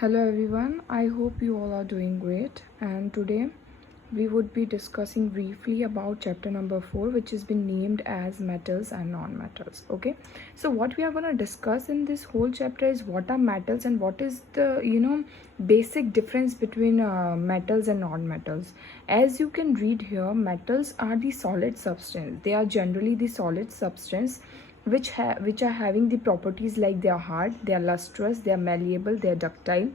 Hello everyone, I hope you all are doing great, and today we would be discussing briefly about chapter number 4, which has been named as metals and non-metals. Okay, so what we are going to discuss in this whole chapter is what are metals and what is the basic difference between metals and non-metals. As you can read here, metals are the solid substance. They are generally the solid substance which are having the properties like they are hard, they are lustrous, they are malleable, they are ductile,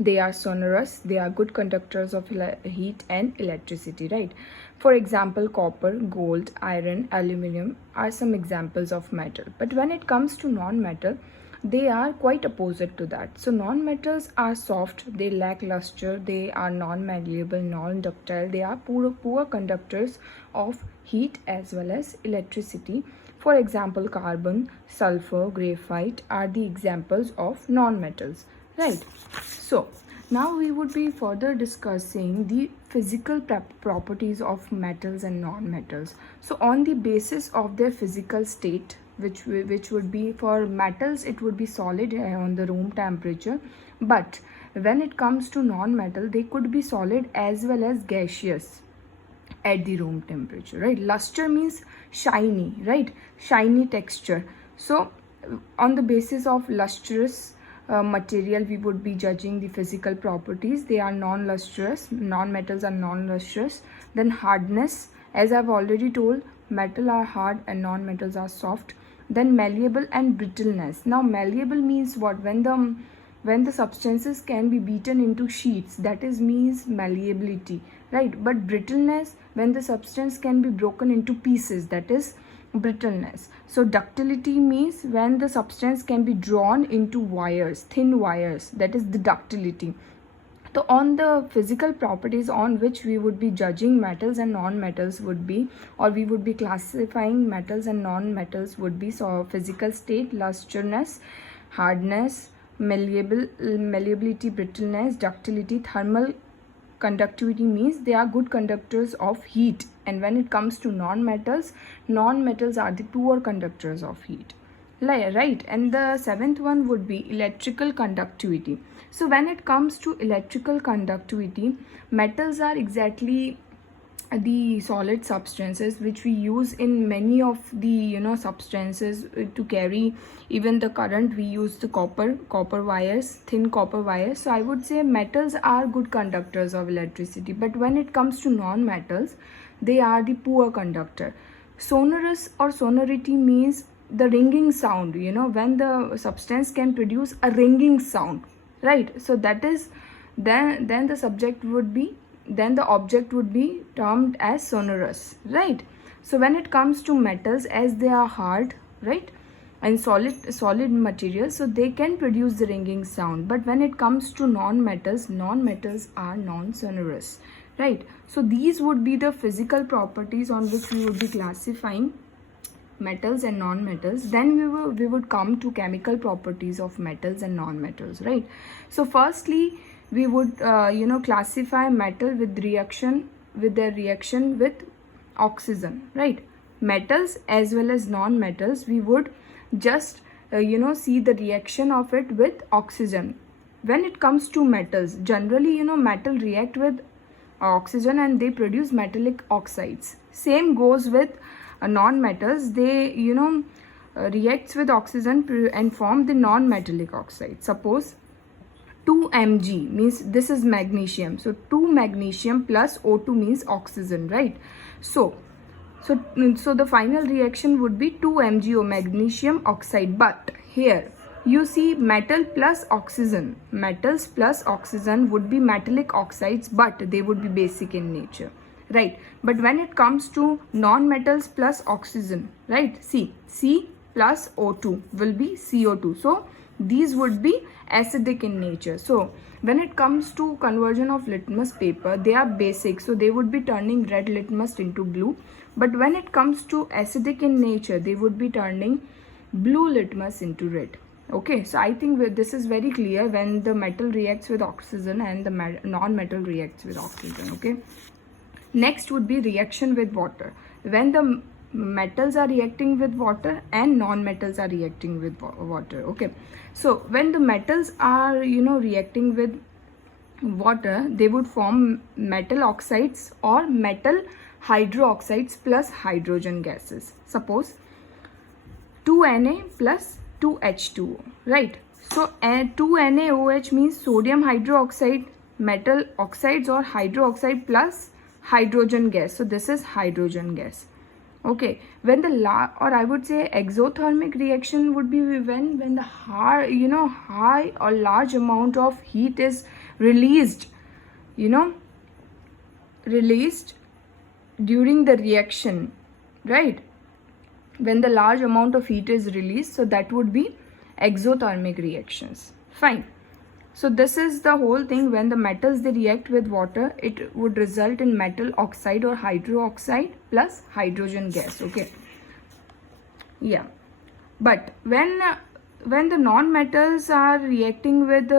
they are sonorous, they are good conductors of heat and electricity, right? For example, copper, gold, iron, aluminum are some examples of metal. But when it comes to non-metal, they are quite opposite to that. So non-metals are soft, they lack luster, they are non-malleable, non-ductile, they are poor conductors of heat as well as electricity. For example, carbon, sulfur, graphite are the examples of non-metals, right? So now we would be further discussing the physical properties of metals and non-metals. So on the basis of their physical state, which would be for metals, it would be solid on the room temperature, but when it comes to non-metal, they could be solid as well as gaseous at the room temperature, right? Luster means shiny, right? Shiny texture. So on the basis of lustrous material, we would be judging the physical properties. They are non-lustrous, non-metals are non-lustrous. Then hardness, as I've already told, metal are hard and non-metals are soft. Then malleable and brittleness. Now malleable means what? When the substances can be beaten into sheets, that is means malleability, right? But brittleness, when the substance can be broken into pieces, that is brittleness. So ductility means when the substance can be drawn into wires, thin wires, that is the ductility. So on the physical properties on which we would be judging metals and non-metals would be, or we would be classifying metals and non-metals would be, so physical state, lusterness, hardness, malleability, brittleness, ductility. Thermal conductivity means they are good conductors of heat. And when it comes to non-metals are the poor conductors of heat, right? And the seventh one would be electrical conductivity. So when it comes to electrical conductivity, metals are exactly the solid substances which we use in many of the substances to carry even the current. We use the copper wires, thin copper wires. So I would say metals are good conductors of electricity, but when it comes to non-metals, they are the poor conductor. Sonorous or sonority means the ringing sound, when the substance can produce a ringing sound, right? So that is then the object would be termed as sonorous, right? So when it comes to metals, as they are hard, right, and solid materials, so they can produce the ringing sound. But when it comes to non-metals are non-sonorous, right? So these would be the physical properties on which we would be classifying metals and non-metals. Then we would come to chemical properties of metals and non-metals, right? So firstly, we would classify metal with their reaction with oxygen, right? Metals as well as non-metals, we would just see the reaction of it with oxygen. When it comes to metals, generally metal react with oxygen and they produce metallic oxides. Same goes with non-metals. They reacts with oxygen and form the non-metallic oxide. Suppose 2 Mg means this is magnesium, so 2 magnesium plus O2 means oxygen, right? So the final reaction would be 2 MgO, magnesium oxide. But here you see metal plus oxygen, metals plus oxygen would be metallic oxides, but they would be basic in nature, right? But when it comes to non-metals plus oxygen, right, C plus O2 will be CO2. So these would be acidic in nature. So when it comes to conversion of litmus paper, they are basic, so they would be turning red litmus into blue. But when it comes to acidic in nature, they would be turning blue litmus into red. Okay, so I think this is very clear when the metal reacts with oxygen and the non-metal reacts with oxygen. Okay, next would be reaction with water. When the metals are reacting with water and non-metals are reacting with water. Okay, so when the metals are reacting with water, they would form metal oxides or metal hydroxides plus hydrogen gases. Suppose 2Na plus 2H2O, right? So 2NaOH means sodium hydroxide, metal oxides or hydroxide plus hydrogen gas. So this is hydrogen gas. Okay, when the or I would say exothermic reaction would be when the high or large amount of heat is released during the reaction, right? When the large amount of heat is released, so that would be exothermic reactions. Fine. So this is the whole thing. When the metals they react with water, it would result in metal oxide or hydroxide plus hydrogen gas. Okay, yeah, but when the non-metals are reacting with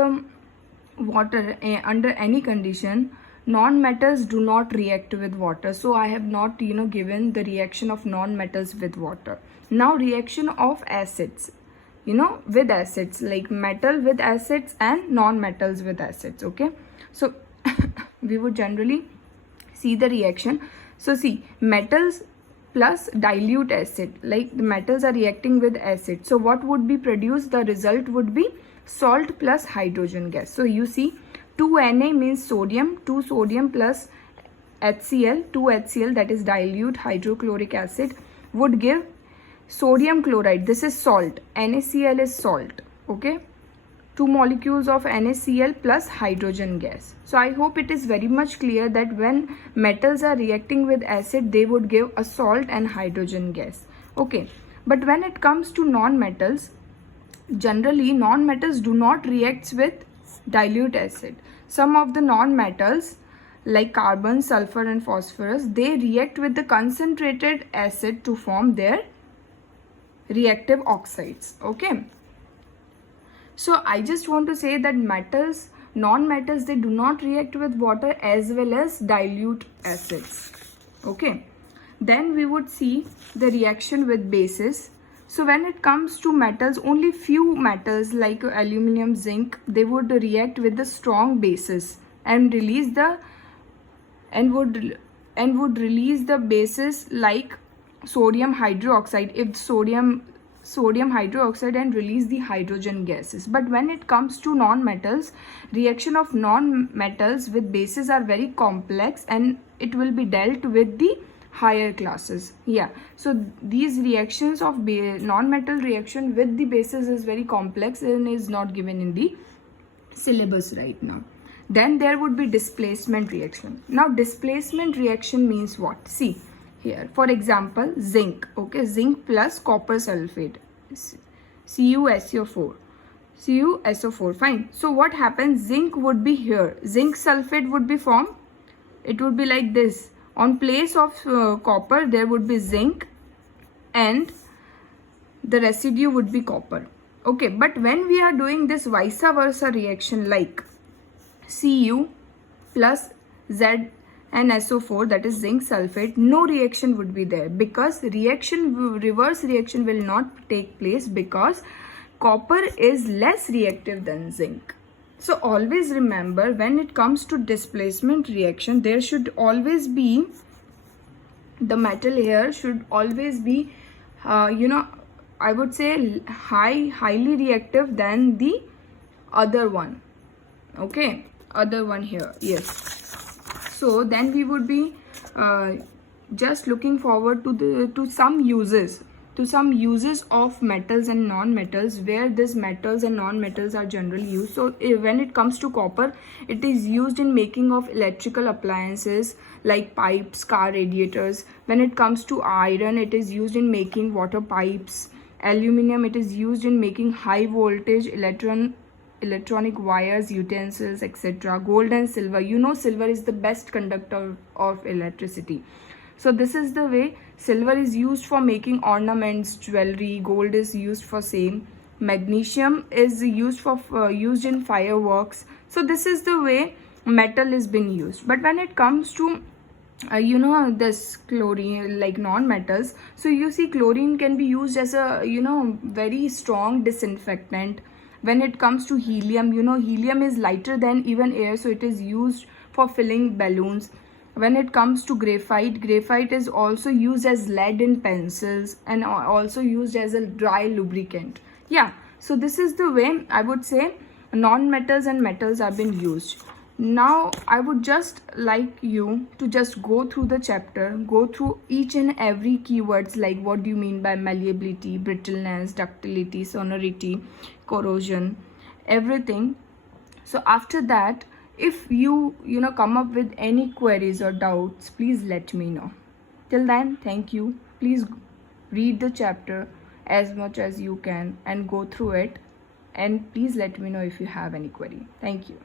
water under any condition, non-metals do not react with water. So I have not given the reaction of non-metals with water. Now reaction of acids, with acids, like metal with acids and non-metals with acids. Okay, so we would generally see the reaction. So see, metals plus dilute acid, like the metals are reacting with acid, so what would be produced? The result would be salt plus hydrogen gas. So you see, 2Na means sodium, 2 sodium plus HCl, 2 HCl, that is dilute hydrochloric acid, would give sodium chloride. This is salt. NaCl is salt. Okay, 2 molecules of NaCl plus hydrogen gas. So I hope it is very much clear that when metals are reacting with acid, they would give a salt and hydrogen gas. Okay, but when it comes to non-metals, generally non-metals do not react with dilute acid. Some of the non-metals like carbon, sulfur and phosphorus, they react with the concentrated acid to form their reactive oxides. Okay, so I just want to say that metals, non-metals, they do not react with water as well as dilute acids. Okay, then we would see the reaction with bases. So when it comes to metals, only few metals like aluminum, zinc, they would react with the strong bases and release the release the bases like sodium hydroxide, if sodium hydroxide, and release the hydrogen gases. But when it comes to non-metals, reaction of non-metals with bases are very complex and it will be dealt with the higher classes. Yeah, so these reactions of non-metal reaction with the bases is very complex and is not given in the syllabus right now. Then there would be displacement reaction. Now displacement reaction means what? See here, for example, zinc. Okay, zinc plus copper sulfate, CuSO4, fine. So what happens? Zinc would be here, zinc sulfate would be formed. It would be like this. On place of copper, there would be zinc and the residue would be copper. Okay, but when we are doing this vice versa reaction like Cu plus Z and SO4, that is zinc sulfate, no reaction would be there because reverse reaction will not take place because copper is less reactive than zinc. So always remember, when it comes to displacement reaction, there should always be, the metal here should always be I would say highly reactive than the other one. Okay, other one here, yes. So then we would be just looking forward to some uses of metals and non-metals, where these metals and non-metals are generally used. So when it comes to copper, it is used in making of electrical appliances like pipes, car radiators. When it comes to iron, it is used in making water pipes. Aluminum, it is used in making high voltage electronic wires, utensils, etc. Gold and silver, silver is the best conductor of electricity. So this is the way silver is used for making ornaments, jewelry. Gold is used for same. Magnesium is used for used in fireworks. So this is the way metal is being used. But when it comes to this chlorine, like non-metals. So you see, chlorine can be used as a very strong disinfectant. When it comes to helium, helium is lighter than even air, so it is used for filling balloons. When it comes to graphite, graphite is also used as lead in pencils and also used as a dry lubricant. Yeah, so this is the way I would say non-metals and metals have been used. Now I would just like you to just go through the chapter, go through each and every keywords, like what do you mean by malleability, brittleness, ductility, sonority, corrosion, everything. So after that, if you come up with any queries or doubts, please let me know. Till then, thank you. Please read the chapter as much as you can and go through it, and please let me know if you have any query. Thank you.